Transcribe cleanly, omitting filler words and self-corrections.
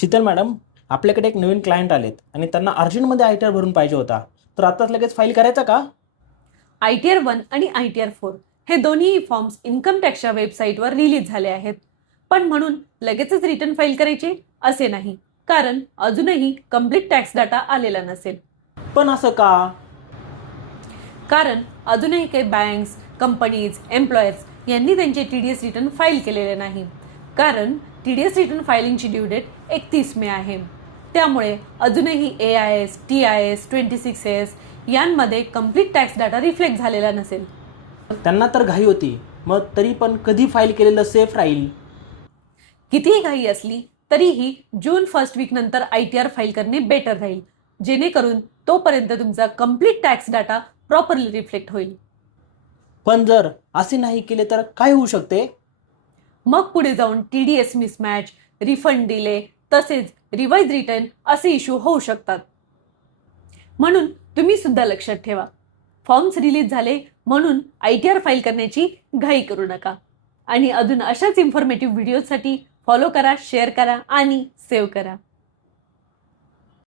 Sheetal madam, आपल्याकडे एक नवीन client आलेत आणि त्यांना अर्जंटमध्ये ITR भरून पाहिजे होता, तर आताच लगेच फाईल करायचा का? ITR 1 आणि ITR 4 हे दोन्ही फॉर्म्स इन्कम टॅक्सच्या वेबसाईटवर रिलीज झाले आहेत. पण म्हणून लगेचच रिटर्न फाईल करायचे असे नाही, कारण अजूनही कम्प्लीट टॅक्स डाटा आलेला नसेल. पण असं का? कारण अजूनही काही बँक्स, कंपनीज, एम्प्लॉयर्स यांनी त्यांचे TDS रिटर्न फाईल केलेले नाही. कारण TDS रिटर्न फायलिंगची ड्यू डेट 31 मे आहे. त्यामुळे अजूनही AIS, TIS, 26S यांमध्ये कम्प्लीट टॅक्स डाटा रिफ्लेक्ट झालेला नसेल. त्यांना तर घाई होती, मग तरी पण कधी फाईल केलेलं सेफ राहील? कितीही घाई असली तरीही जून 1 वीक नंतर ITR फाईल करणे बेटर राहील, जेणेकरून तोपर्यंत तुमचा complete tax data properly reflect होईल. पण जर असे नाही केले तर काय होऊ शकते? मग पुढे जाऊन TDS मिसमॅच, रिफंड डिले तसेच रिवाइज रिटर्न असे इश्यू होऊ शकतात. म्हणून तुम्ही सुद्धा लक्षात ठेवा, फॉर्म्स रिलीज झाले म्हणून ITR फाईल करण्याची घाई करू नका. आणि अजून अशाच इन्फॉर्मेटिव्ह व्हिडिओसाठी फॉलो करा, शेअर करा आणि सेव्ह करा.